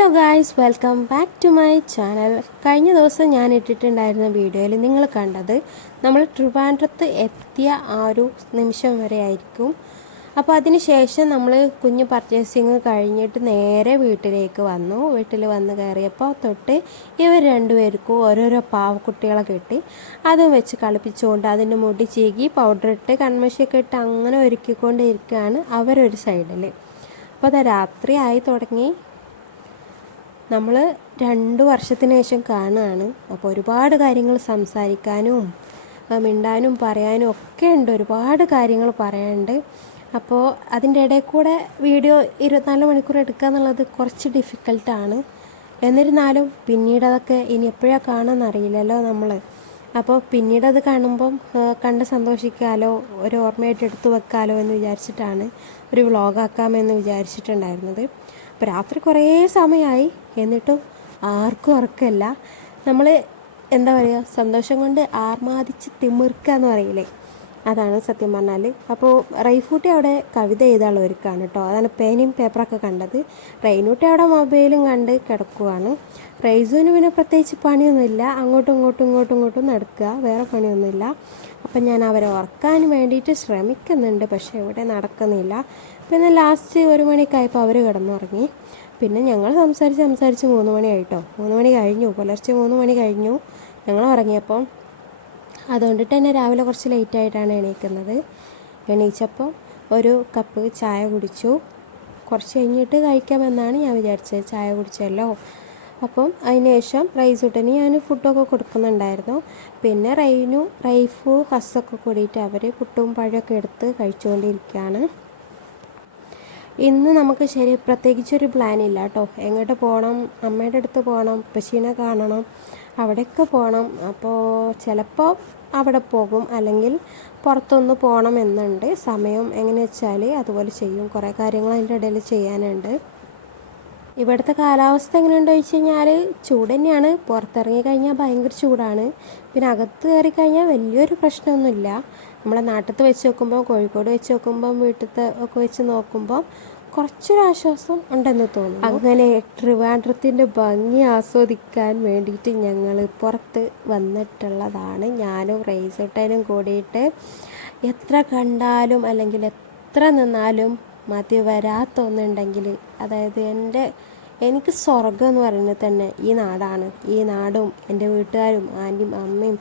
Hello guys, welcome back to my channel. കഴിഞ്ഞ ദിവസം ഞാൻ ഇട്ടിട്ടുണ്ടായിരുന്ന വീഡിയോയിൽ നിങ്ങൾ കണ്ടത് നമ്മൾ ട്രിവാൻഡ്രത്ത് എത്തിയ ആ ഒരു നിമിഷം വരെ ആയിരിക്കും. അപ്പോൾ അതിന് ശേഷം നമ്മൾ കുഞ്ഞ് പർച്ചേസിങ് കഴിഞ്ഞിട്ട് നേരെ വീട്ടിലേക്ക് വന്നു. വീട്ടിൽ വന്ന് കയറിയപ്പോൾ തൊട്ട് ഇവർ രണ്ടുപേർക്കും ഓരോരോ പാവക്കുട്ടികളെ കിട്ടി. അതും വെച്ച് കളിപ്പിച്ചുകൊണ്ട് അതിൻ്റെ മുടി ചീകി പൗഡർ ഇട്ട് കൺമഷിയൊക്കെ ഇട്ട് അങ്ങനെ ഒരുക്കിക്കൊണ്ടിരിക്കുകയാണ് അവരൊരു സൈഡിൽ. അപ്പോൾ അത് രാത്രി ആയി തുടങ്ങി. നമ്മൾ 2 വർഷത്തിന് ശേഷം കാണുകയാണ്. അപ്പോൾ ഒരുപാട് കാര്യങ്ങൾ സംസാരിക്കാനും മിണ്ടാനും പറയാനും ഒക്കെ ഉണ്ട്, ഒരുപാട് കാര്യങ്ങൾ പറയാനുണ്ട്. അപ്പോൾ അതിൻ്റെ ഇടയിൽ കൂടെ വീഡിയോ 24 മണിക്കൂർ എടുക്കുക എന്നുള്ളത് കുറച്ച് ഡിഫിക്കൽട്ടാണ്. എന്നിരുന്നാലും പിന്നീട് അതൊക്കെ ഇനി എപ്പോഴാണ് കാണുമെന്ന് അറിയില്ലല്ലോ നമ്മൾ. അപ്പോൾ പിന്നീട് അത് കാണുമ്പം കണ്ട് സന്തോഷിക്കാമല്ലോ, ഒരു ഓർമ്മയായിട്ട് എടുത്തു വെക്കാമല്ലോ എന്ന് വിചാരിച്ചിട്ടാണ് ഒരു വ്ളോഗാക്കാമെന്ന് വിചാരിച്ചിട്ടുണ്ടായിരുന്നത്. അപ്പോൾ രാത്രി കുറേ സമയമായി, എന്നിട്ടും ആർക്കും ഉറക്കമില്ല. നമ്മൾ എന്താ പറയുക, സന്തോഷം കൊണ്ട് ആർമാദിച്ച് തിമിർക്കുക എന്ന് പറയില്ലേ, അതാണ് സത്യം പറഞ്ഞാൽ. അപ്പോൾ റൈഫൂട്ടി അവിടെ കവിത എഴുതാനുള്ളവർക്കാണ് കേട്ടോ. അതാണ് പേനയും പേപ്പറൊക്കെ കണ്ടത്. റെയിനൂട്ടി അവിടെ മൊബൈലും കണ്ട് കിടക്കുവാണ്. റൈസുവിന് പിന്നെ പ്രത്യേകിച്ച് പണിയൊന്നുമില്ല, അങ്ങോട്ടും ഇങ്ങോട്ടും നടക്കുക, വേറെ പണിയൊന്നുമില്ല. അപ്പം ഞാൻ അവരെ ഉറക്കാൻ വേണ്ടിയിട്ട് ശ്രമിക്കുന്നുണ്ട്, പക്ഷേ ഇവിടെ നടക്കുന്നില്ല. പിന്നെ ലാസ്റ്റ് 1 മണിയൊക്കെ ആയപ്പോൾ അവർ കിടന്നുറങ്ങി. പിന്നെ ഞങ്ങൾ സംസാരിച്ച് 3 മണിയായിട്ടോ. 3 മണി കഴിഞ്ഞു, പുലർച്ചെ 3 മണി കഴിഞ്ഞു ഞങ്ങൾ ഉറങ്ങിയപ്പം. അതുകൊണ്ടിട്ട് തന്നെ രാവിലെ കുറച്ച് ലേറ്റായിട്ടാണ് എണീക്കുന്നത്. എണീച്ചപ്പോൾ ഒരു കപ്പ് ചായ കുടിച്ചു. കുറച്ച് കഴിഞ്ഞിട്ട് കഴിക്കാമെന്നാണ് ഞാൻ വിചാരിച്ചത്. ചായ കുടിച്ചല്ലോ. അപ്പം അതിന് ശേഷം റൈസൂട്ടന് ഞാൻ ഫുഡൊക്കെ കൊടുക്കുന്നുണ്ടായിരുന്നു. പിന്നെ റൈഫു ഹസ്സൊക്കെ കൂടിയിട്ട് അവർ പുട്ടും പഴമൊക്കെ എടുത്ത് കഴിച്ചുകൊണ്ടിരിക്കുകയാണ്. ഇന്ന് നമുക്ക് പ്രത്യേകിച്ചൊരു പ്ലാനില്ല കേട്ടോ. എങ്ങോട്ട് പോകണം, അമ്മയുടെ അടുത്ത് പോകണം, പശീനെ കാണണം, അവിടെയൊക്കെ പോകണം. അപ്പോൾ ചിലപ്പോൾ അവിടെ പോകും, അല്ലെങ്കിൽ പുറത്തൊന്ന് പോകണം എന്നുണ്ട്. സമയം എങ്ങനെ വെച്ചാൽ അതുപോലെ ചെയ്യും. കുറേ കാര്യങ്ങൾ അതിൻ്റെ ഇടയിൽ ചെയ്യാനുണ്ട്. ഇവിടുത്തെ കാലാവസ്ഥ എങ്ങനെയുണ്ടോ ചോദിച്ചു കഴിഞ്ഞാൽ ചൂട് തന്നെയാണ്. പുറത്തിറങ്ങി കഴിഞ്ഞാൽ ഭയങ്കര ചൂടാണ്. പിന്നെ അകത്ത് കയറി കഴിഞ്ഞാൽ വലിയൊരു പ്രശ്നമൊന്നുമില്ല. നമ്മളെ നാട്ടിലത്തെ വെച്ച് നോക്കുമ്പോൾ, കോഴിക്കോട് വെച്ച് നോക്കുമ്പം, വീട്ടിലത്തെ ഒക്കെ വെച്ച് നോക്കുമ്പോൾ കുറച്ചൊരാശ്വാസം ഉണ്ടെന്ന് തോന്നുന്നു. അങ്ങനെ ട്രിവാൻഡ്രത്തിൻ്റെ ഭംഗി ആസ്വദിക്കാൻ വേണ്ടിയിട്ട് ഞങ്ങൾ പുറത്ത് വന്നിട്ടുള്ളതാണ്. ഞാനും റൈസൂട്ടനും കൂടിയിട്ട്. എത്ര കണ്ടാലും അല്ലെങ്കിൽ എത്ര നിന്നാലും മതി വരാത്തൊന്നുണ്ടെങ്കിൽ, അതായത് എനിക്ക് സ്വർഗം എന്ന് പറയുന്നത് തന്നെ ഈ നാടാണ്. ഈ നാടും എൻ്റെ വീട്ടുകാരും ആൻറ്റിയും അമ്മയും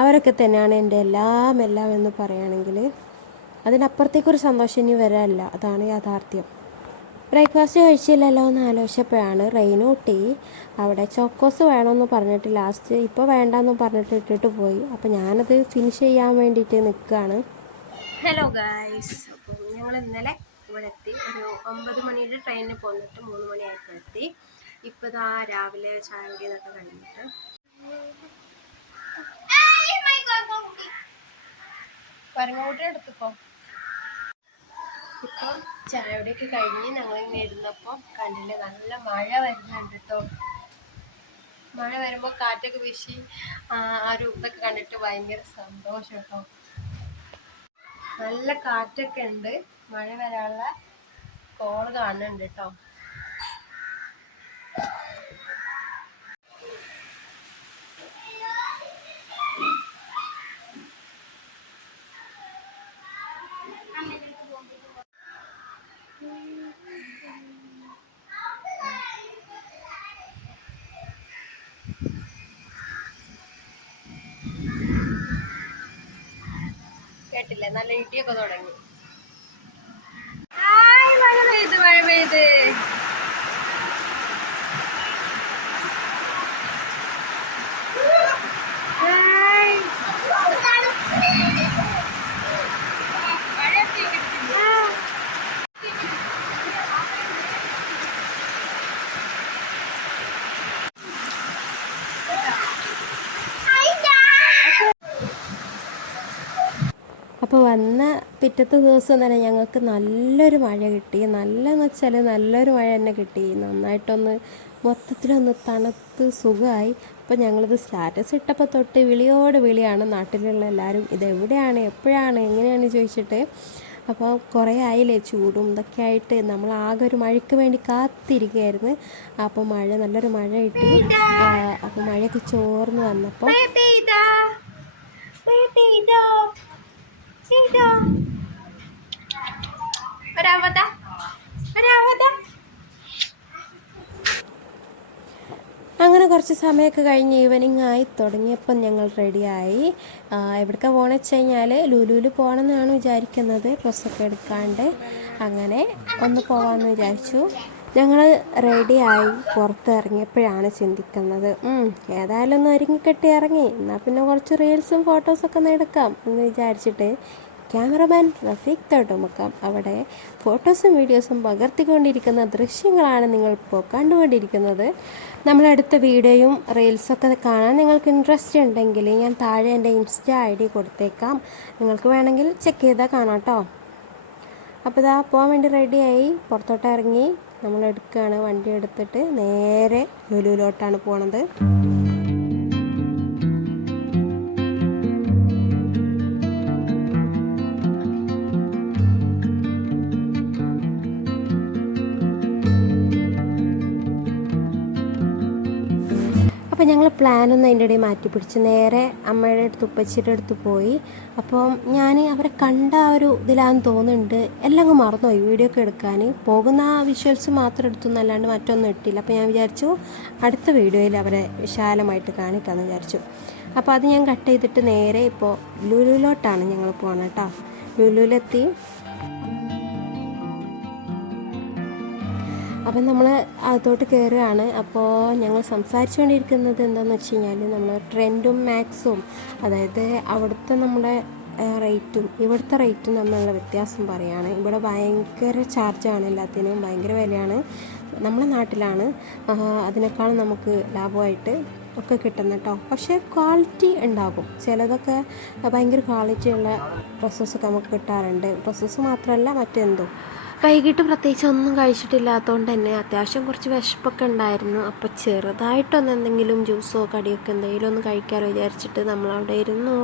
അവരൊക്കെ തന്നെയാണ് എൻ്റെ എല്ലാം എന്ന് പറയുകയാണെങ്കിൽ. അതിനപ്പുറത്തേക്കൊരു സന്തോഷം ഇനി വരാനില്ല, അതാണ് യാഥാർത്ഥ്യം. ബ്രേക്ക്ഫാസ്റ്റ് കഴിച്ചില്ലല്ലോ എന്ന് ആലോചിച്ചപ്പോഴാണ് റെയിനൂട്ടി അവിടെ ചോക്കോസ് വേണമെന്ന് പറഞ്ഞിട്ട് ലാസ്റ്റ് ഇപ്പോൾ വേണ്ടെന്ന് പറഞ്ഞിട്ട് ഇട്ടിട്ട് പോയി. അപ്പോൾ ഞാനത് ഫിനിഷ് ചെയ്യാൻ വേണ്ടിയിട്ട് നിൽക്കുകയാണ്. ഹലോ ഗായ്സ്, അപ്പോൾ ഞങ്ങൾ ഇന്നലെ ഇവിടെ എത്തി. ഒരു 9 മണിയുടെ ട്രെയിനിന് പോന്നിട്ട് 3 മണിയായപ്പോൾ എത്തി. ഇപ്പോൾ ഇതാ രാവിലെ ചായ കുടി എന്നൊക്കെ കഴിഞ്ഞിട്ട് പരങ്ങോട്ടി എടുത്തിപ്പോൾ ഇപ്പോൾ ചായയുടെയൊക്കെ കഴിഞ്ഞ് ഞങ്ങളിങ്ങനെ ഇരുന്നപ്പോൾ കണ്ടില്ലേ, നല്ല മഴ വരുന്നുണ്ട് കേട്ടോ. മഴ വരുമ്പോൾ കാറ്റൊക്കെ വീശി ആ ഒരു ഇതൊക്കെ കണ്ടിട്ട് ഭയങ്കര സന്തോഷം കേട്ടോ. നല്ല കാറ്റൊക്കെ ഉണ്ട്, മഴ വരാനുള്ള കോള് കാണുന്നുണ്ട് കേട്ടോ. കേട്ടില്ലേ, നല്ല ഇടിയൊക്കെ തുടങ്ങി. മഴ പെയ്ത് അപ്പോൾ വന്ന പിറ്റത്തെ ദിവസം തന്നെ ഞങ്ങൾക്ക് നല്ലൊരു മഴ കിട്ടി. നല്ലതെന്ന് വെച്ചാൽ നല്ലൊരു മഴ തന്നെ കിട്ടി. നന്നായിട്ടൊന്ന് മൊത്തത്തിലൊന്ന് തണുത്ത് സുഖമായി. അപ്പോൾ ഞങ്ങളിത് സ്റ്റാറ്റസ് ഇട്ടപ്പോൾ തൊട്ട് വിളിയോട് വിളിയാണ് നാട്ടിലുള്ള എല്ലാവരും. ഇതെവിടെയാണ്, എപ്പോഴാണ്, എങ്ങനെയാണ് ചോദിച്ചിട്ട്. അപ്പോൾ കുറേ ആയില്ലേ ചൂടും ഇതൊക്കെ ആയിട്ട് നമ്മൾ ആകെ ഒരു മഴയ്ക്ക് വേണ്ടി കാത്തിരിക്കുകയായിരുന്നു. അപ്പോൾ നല്ലൊരു മഴ കിട്ടി. അപ്പോൾ മഴയൊക്കെ ചോർന്ന് വന്നപ്പോൾ അങ്ങനെ കുറച്ച് സമയമൊക്കെ കഴിഞ്ഞ് ഈവനിങ് ആയി തുടങ്ങിയപ്പം ഞങ്ങൾ റെഡിയായി. എവിടേക്കാണ് പോകണമെന്ന് വെച്ച് കഴിഞ്ഞാൽ ലുലുവിൽ പോകണമെന്നാണ് വിചാരിക്കുന്നത്, ഡ്രസ്സൊക്കെ എടുക്കാണ്ട്. അങ്ങനെ ഒന്ന് പോകാമെന്ന് വിചാരിച്ചു. ഞങ്ങൾ റെഡിയായി പുറത്തിറങ്ങിയപ്പോഴാണ് ചിന്തിക്കുന്നത്, ഏതായാലും ഒന്ന് ഒരുങ്ങിക്കെട്ടി ഇറങ്ങി, എന്നാൽ പിന്നെ കുറച്ച് റീൽസും ഫോട്ടോസൊക്കെ ഒന്ന് എടുക്കാം എന്ന് വിചാരിച്ചിട്ട് ക്യാമറമാൻ റഫീഖ് തോട്ടുമുക്കം അവിടെ ഫോട്ടോസും വീഡിയോസും പകർത്തിക്കൊണ്ടിരിക്കുന്ന ദൃശ്യങ്ങളാണ് നിങ്ങളിപ്പോൾ കണ്ടുകൊണ്ടിരിക്കുന്നത്. നമ്മളടുത്ത വീഡിയോയും റീൽസൊക്കെ കാണാൻ നിങ്ങൾക്ക് ഇൻട്രസ്റ്റ് ഉണ്ടെങ്കിൽ ഞാൻ താഴെ എൻ്റെ ഇൻസ്റ്റ ID കൊടുത്തേക്കാം, നിങ്ങൾക്ക് വേണമെങ്കിൽ ചെക്ക് ചെയ്താൽ കാണാം കേട്ടോ. അപ്പോൾ ഇതാ പോകാൻ വേണ്ടി റെഡിയായി പുറത്തോട്ട് ഇറങ്ങി. നമ്മൾ എടുക്കുകയാണ്, വണ്ടി എടുത്തിട്ട് നേരെ ലുലുവിലോട്ടാണ് പോണത്. അപ്പോൾ ഞങ്ങൾ പ്ലാനൊന്നും അതിൻ്റെ ഇടയിൽ മാറ്റി പിടിച്ച് നേരെ അമ്മയുടെ അടുത്ത് ഉപ്പച്ചിയുടെ അടുത്ത് പോയി. അപ്പോൾ ഞാൻ അവരെ കണ്ട ഒരു ഇതിലാന്ന് തോന്നുന്നുണ്ട്, എല്ലാം അങ്ങ് മറന്നുപോയി വീഡിയോ ഒക്കെ എടുക്കാൻ. പോകുന്ന ആ വിഷ്വൽസ് മാത്രം എടുത്തൊന്നല്ലാണ്ട് മറ്റൊന്നും ഇട്ടില്ല. അപ്പോൾ ഞാൻ വിചാരിച്ചു അടുത്ത വീഡിയോയിൽ അവരെ വിശാലമായിട്ട് കാണിക്കാമെന്ന് വിചാരിച്ചു. അപ്പോൾ അത് ഞാൻ കട്ട് ചെയ്തിട്ട് നേരെ ഇപ്പോൾ ലുലുവിലോട്ടാണ് ഞങ്ങൾ പോകണം കേട്ടോ. ലുലുവിലെത്തി. അപ്പം നമ്മൾ അകത്തോട്ട് കയറുകയാണ്. അപ്പോൾ ഞങ്ങൾ സംസാരിച്ചുകൊണ്ടിരിക്കുന്നത് എന്താണെന്ന് വെച്ച് കഴിഞ്ഞാൽ നമ്മൾ ട്രെൻഡും മാക്സും, അതായത് അവിടുത്തെ നമ്മുടെ റേറ്റും ഇവിടുത്തെ റേറ്റും തമ്മിലുള്ള വ്യത്യാസം പറയുകയാണ്. ഇവിടെ ഭയങ്കര ചാർജാണ്, എല്ലാത്തിനും ഭയങ്കര വിലയാണ്. നമ്മുടെ നാട്ടിലാണ് അതിനേക്കാളും നമുക്ക് ലാഭമായിട്ട് ഒക്കെ കിട്ടുന്നത് കേട്ടോ. പക്ഷേ ക്വാളിറ്റി ഉണ്ടാകും, ചിലതൊക്കെ ഭയങ്കര ക്വാളിറ്റിയുള്ള ഡ്രസ്സസൊക്കെ നമുക്ക് കിട്ടാറുണ്ട്. ഡ്രസ്സസ് മാത്രമല്ല മറ്റെന്തോ. വൈകിട്ട് പ്രത്യേകിച്ച് ഒന്നും കഴിച്ചിട്ടില്ലാത്തതുകൊണ്ട് തന്നെ അത്യാവശ്യം കുറച്ച് വിശപ്പൊക്കെ ഉണ്ടായിരുന്നു. അപ്പോൾ ചെറുതായിട്ടൊന്ന് എന്തെങ്കിലും ജ്യൂസോ കടിയൊക്കെ എന്തെങ്കിലും ഒന്ന് കഴിക്കാമല്ലോ വിചാരിച്ചിട്ട് നമ്മളവിടെ ഇരുന്നു.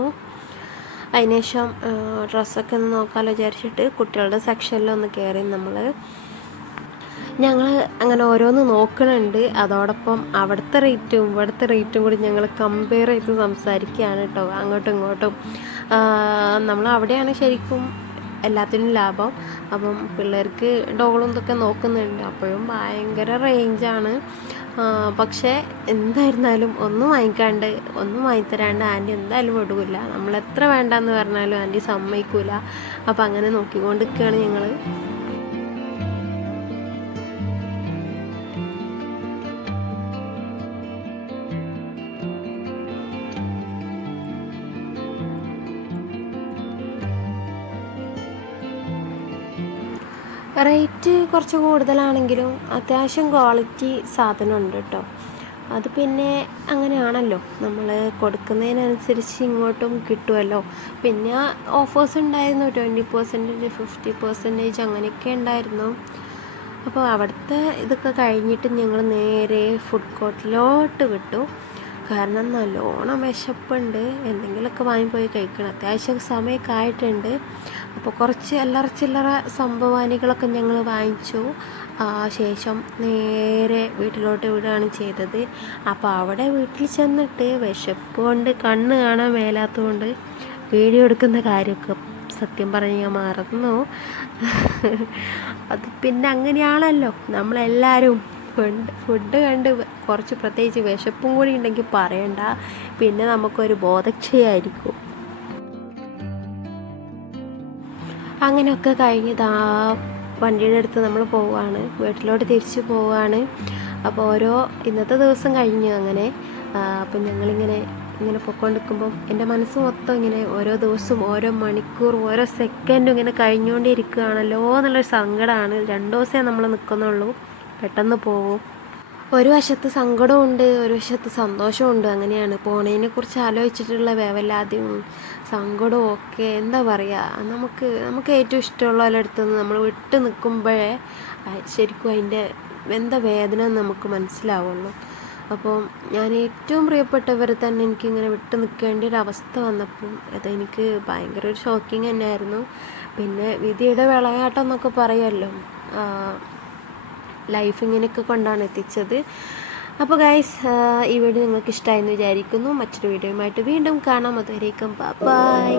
അതിനുശേഷം ഡ്രസ്സൊക്കെ ഒന്ന് നോക്കാമല്ലോ വിചാരിച്ചിട്ട് കുട്ടികളുടെ സെക്ഷനിലൊന്ന് കയറി ഞങ്ങൾ അങ്ങനെ ഓരോന്ന് നോക്കണുണ്ട്. അതോടൊപ്പം അവിടുത്തെ റേറ്റും ഇവിടുത്തെ റേറ്റും കൂടി ഞങ്ങൾ കമ്പയർ ചെയ്ത് സംസാരിക്കുകയാണ് കേട്ടോ, അങ്ങോട്ടും ഇങ്ങോട്ടും. നമ്മൾ അവിടെയാണ് ശരിക്കും എല്ലാത്തിനും ലാഭം. അപ്പം പിള്ളേർക്ക് ഡോളും ഇതൊക്കെ നോക്കുന്നുണ്ട്, അപ്പോഴും ഭയങ്കര റേഞ്ചാണ്. പക്ഷേ എന്തായിരുന്നാലും ഒന്നും വാങ്ങിക്കാണ്ട് ഒന്നും വാങ്ങിത്തരാണ്ട് ആൻറ്റി എന്തായാലും വിടില്ല. നമ്മളെത്ര വേണ്ടെന്ന് പറഞ്ഞാലും ആൻറ്റി സമ്മതിക്കില്ല. അപ്പം അങ്ങനെ നോക്കിക്കൊണ്ടിരിക്കുകയാണ് ഞങ്ങൾ. റേറ്റ് കുറച്ച് കൂടുതലാണെങ്കിലും അത്യാവശ്യം ക്വാളിറ്റി സാധനമുണ്ട് കേട്ടോ. അത് പിന്നെ അങ്ങനെയാണല്ലോ, നമ്മൾ കൊടുക്കുന്നതിനനുസരിച്ച് ഇങ്ങോട്ടും കിട്ടുമല്ലോ. പിന്നെ ഓഫേഴ്സ് ഉണ്ടായിരുന്നു, 20%, 50% അങ്ങനെയൊക്കെ ഉണ്ടായിരുന്നു. അപ്പോൾ അവിടുത്തെ ഇതൊക്കെ കഴിഞ്ഞിട്ട് ഞങ്ങൾ നേരെ ഫുഡ് കോർട്ടിലോട്ട് വിട്ടു. കാരണം നല്ലോണം വിശപ്പുണ്ട്, എന്തെങ്കിലുമൊക്കെ വാങ്ങിപ്പോയി കഴിക്കണം. അത്യാവശ്യം സമയമൊക്കെ ആയിട്ടുണ്ട്. അപ്പോൾ കുറച്ച് അല്ലറ ചില്ലറ സംഭവാനികളൊക്കെ ഞങ്ങൾ വാങ്ങിച്ചു. ശേഷം നേരെ വീട്ടിലോട്ട് വിടുകയാണ് ചെയ്തത്. അപ്പോൾ അവിടെ വീട്ടിൽ ചെന്നിട്ട് വിശപ്പ് കൊണ്ട് കണ്ണ് കാണാൻ മേലാത്തതുകൊണ്ട് വീഡിയോ എടുക്കുന്ന കാര്യമൊക്കെ സത്യം പറഞ്ഞ് ഞാൻ മറന്നു. അത് പിന്നെ അങ്ങനെയാണല്ലോ, നമ്മളെല്ലാവരും ഫുഡ് കണ്ട് കുറച്ച് പ്രത്യേകിച്ച് വിശപ്പും കൂടി ഉണ്ടെങ്കിൽ പറയണ്ട, പിന്നെ നമുക്കൊരു ബോധക്ഷയായിരിക്കും. അങ്ങനെയൊക്കെ കഴിഞ്ഞതാ വണ്ടിയുടെ അടുത്ത് നമ്മൾ പോവുകയാണ്, വീട്ടിലോട്ട് തിരിച്ചു പോവുകയാണ്. അപ്പോൾ ഇന്നത്തെ ദിവസം കഴിഞ്ഞു അങ്ങനെ. അപ്പം ഞങ്ങളിങ്ങനെ പൊയ്ക്കൊണ്ടിരിക്കുമ്പം എൻ്റെ മനസ്സ് മൊത്തം ഇങ്ങനെ ഓരോ ദിവസവും ഓരോ മണിക്കൂർ ഓരോ സെക്കൻഡും ഇങ്ങനെ കഴിഞ്ഞുകൊണ്ടിരിക്കുകയാണല്ലോ എന്നുള്ളൊരു സങ്കടമാണ്. 2 ദിവസമേ നമ്മൾ നിൽക്കുന്നുള്ളൂ, പെട്ടെന്ന് പോകും. ഒരു വശത്ത് സങ്കടമുണ്ട്, ഒരു വശത്ത് സന്തോഷമുണ്ട്. അങ്ങനെയാണ് പോണതിനെ കുറിച്ച് ആലോചിച്ചിട്ടുള്ള വേവലാദ്യം സങ്കടവും ഒക്കെ. എന്താ പറയുക, നമുക്ക് ഏറ്റവും ഇഷ്ടമുള്ളവരുടെ നിന്ന് നമ്മൾ വിട്ട് നിൽക്കുമ്പോഴേ ശരിക്കും അതിൻ്റെ എന്താ വേദന നമുക്ക് മനസ്സിലാവുള്ളൂ. അപ്പോൾ ഞാൻ ഏറ്റവും പ്രിയപ്പെട്ടവരെ തന്നെ എനിക്കിങ്ങനെ വിട്ട് നിൽക്കേണ്ട ഒരു അവസ്ഥ വന്നപ്പോൾ അതെനിക്ക് ഭയങ്കര ഒരു ഷോക്കിങ് തന്നെയായിരുന്നു. പിന്നെ വിധിയുടെ വിളയാട്ടം എന്നൊക്കെ പറയുമല്ലോ, ലൈഫ് ഇങ്ങനെയൊക്കെ കൊണ്ടാണ് എത്തിച്ചത്. അപ്പോൾ ഗൈസ്, ഈ വീഡിയോ നിങ്ങൾക്ക് ഇഷ്ടമായെന്ന് വിചാരിക്കുന്നു. മറ്റൊരു വീഡിയോയുമായിട്ട് വീണ്ടും കാണാം. അതുവരേക്കും ബൈ.